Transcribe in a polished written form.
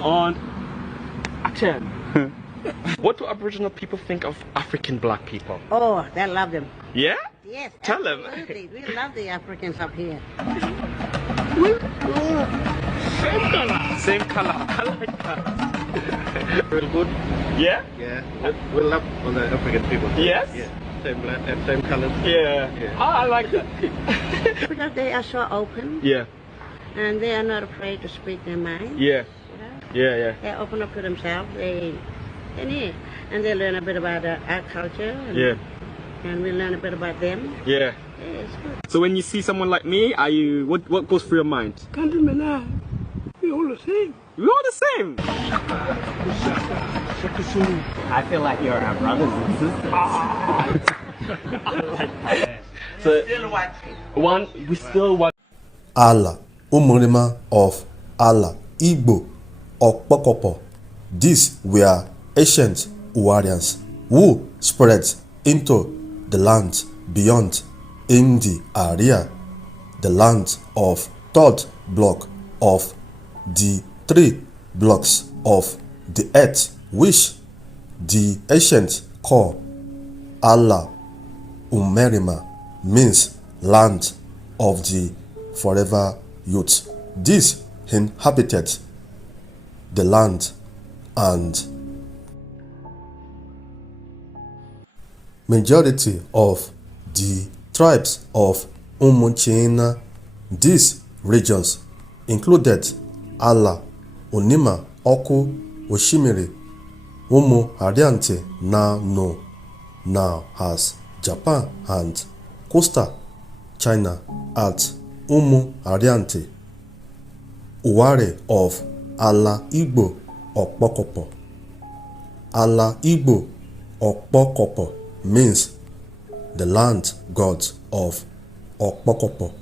On action. What do Aboriginal people think of African black people? Oh, they love them. Yeah? Yes, Tell them. absolutely. We love the Africans up here. Same color. Same color. I like that. Real good. Yeah? Yeah. We love all the African people. Yes? Yeah. Same blood and same colors. Yeah. Yeah. Oh, I like that. Because they are so open Yeah. and they are not afraid to speak their mind. Yeah. You know? Yeah, They open up to themselves. And they learn a bit about our culture. And, yeah. And we learn a bit about them. Yeah. Yeah, it's good. So when you see someone like me, what goes through your mind? Countrymen are, we're all the same. We're all the same. I feel like you're our brothers and sisters. So we still want. Allah, Umurima of Allah, Igbo, Okpokopo. These were ancient warriors who spread into the land beyond in the area, the land of third block of the 3 blocks of the earth, which the ancient call Allah Umerima, means land of the forever youth. This inhabited the land and majority of the tribes of Umuchina. These regions included Ala, Onima, Oku, Oshimiri, Umu Ariante, now as Japan and coastal China at Umu Ariante. Uware of Ala Igbo Okpokopo. Ala Igbo Okpokopo means the land god of Okpokopo.